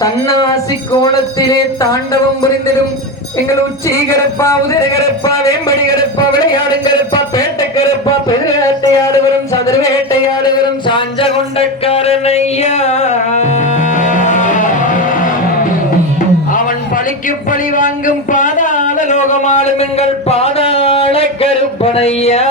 தன்னாசி கோணத்திலே தாண்டவம் புரிந்திடும். எங்கள் உச்சி கரப்பா வேம்படி கரப்பா விளையாடும் கரப்பா பேட்டை கரப்பா பெருவேட்டையாடு வரும் சதுர வேட்டையாடு சாஞ்ச கொண்டக்காரன் ஐயா. அவன் பழிக்கு பழி வாங்கும் பாதாள லோகமாளும் எங்கள் பாதாள கருப்பனையா.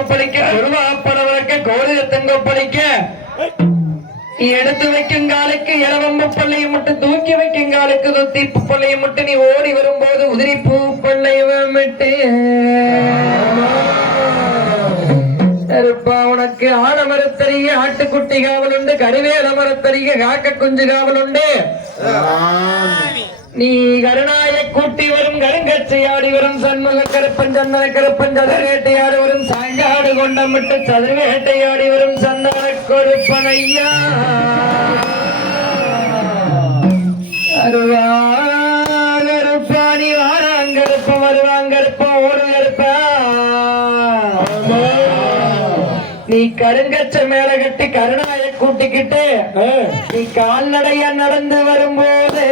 ஆற்றல் தங்க படிக்க அருவா படவழக்க கோரிய தங்க எடுத்து வைக்கும் காலுக்கு இளவம்பு பள்ளியை மட்டும் தூக்கி வைக்கும் காலுக்கு தொத்தி பள்ளியை மட்டும் நீ ஓடி வரும்போது உதிரி பூ பள்ளையை விட்டு கருப்பா உனக்கு ஆடமரத்தறிய ஆட்டுக்குட்டி காவல் உண்டு கருவேல மரத்தறிய காக்க குஞ்சு காவல் உண்டு. நீ கருணாய கூட்டி வரும் கருங்கச்சையாடி வரும் சண்முக கருப்பன் சந்தன கருப்பன் சதுர்வேட்டையாடி வரும் சாங்காடு கொண்டமிட்டு சதுர்வேட்டையாடி வரும் சந்தன கொருப்பன் ஐயா. அருவா கருப்பா நீ வாராங்கருப்ப வருவாங்கருப்ப ஓடுங்கருப்பா. நீ கருங்கச்ச கட்டி கருணாய கூட்டிக்கிட்டு நீ கால்நடைய நடந்து வரும்போது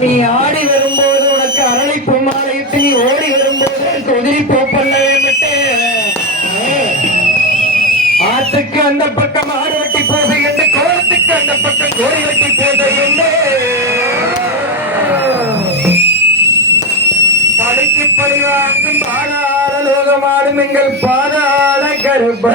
நீ ஆடி வரும்போது உனக்கு அரளிப்பு மாலையிட்டு நீ ஓடி வரும்போது குதிரி போப்பல்ல விட்டு ஆத்துக்கு அந்த பக்கம் ஆடு வெட்டி போதை என்று கோலத்துக்கு அந்த பக்கம் கோழி வெட்டி போதை என்று. படிக்கு பழிவாங்கும் பாதாள லோகமாடும் எங்கள் பாதாள கருப்பம்மா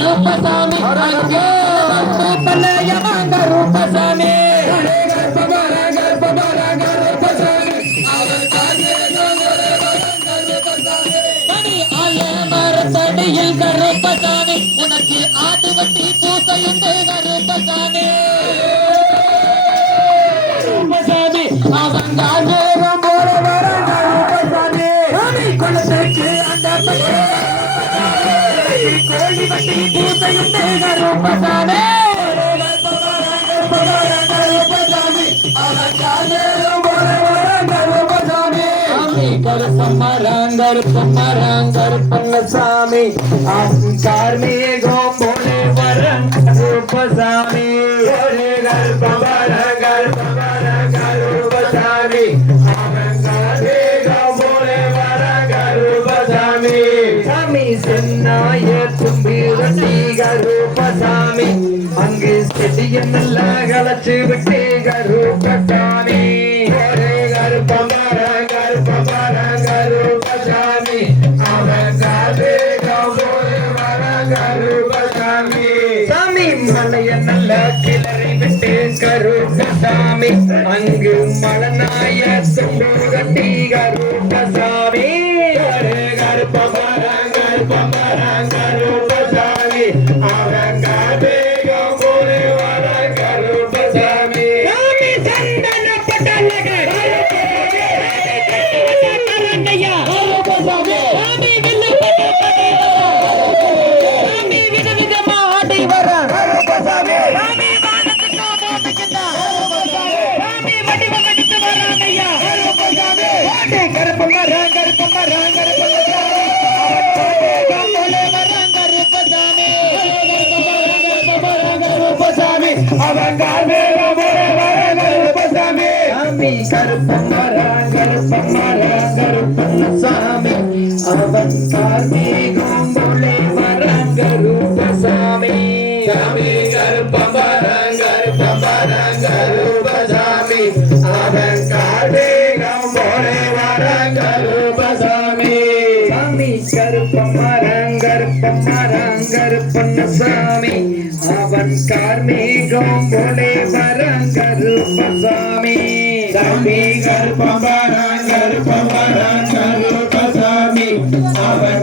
ரூபசாமி. கருப்பசாமி ரூபசாமி. மரத்தடியில் கருப்பசாமி உனக்கு ஆட்டு வட்டி பூசையுண்டு கருப்பசாமி ரூபசாமி. அவன் காஜேரம் போல வர ரூபசாமி. குளத்துக்கு அந்த கோழி வட்டி பூசையுண்டு கருப்பசாமி கருப்பண்ணசாமி கார்மேகம் போலே வரம் ரூபசாமி தும்பி ரட்டி கருப்பசாமி அங்கு செடியும் எல்லாம் களைச்சு விட்டு கருப்பசாமி கருப்பமர கருப்பமர கருப்பசாமி அவன் காது கௌதோரு கருப்பசாமி சாமி மலைய நல்ல கிளறி விட்டு கருப்பசாமி அங்கு மலநாய கட்டி கருப்ப கருப்பசாமி சாமி. கருப்பமர கருப்பமர கருப்பண்ண சாமி. அவன் கார்மேகம் போலே வர கருப்பசாமி சாமி. கருப்பமர கருப்பமர கருப்பமர சாமி. அவன் கார்மேகம் போலே வர கருப்பசாமி சாமி கருப்பமர கருப்பமர கருப்பசாமி அவன்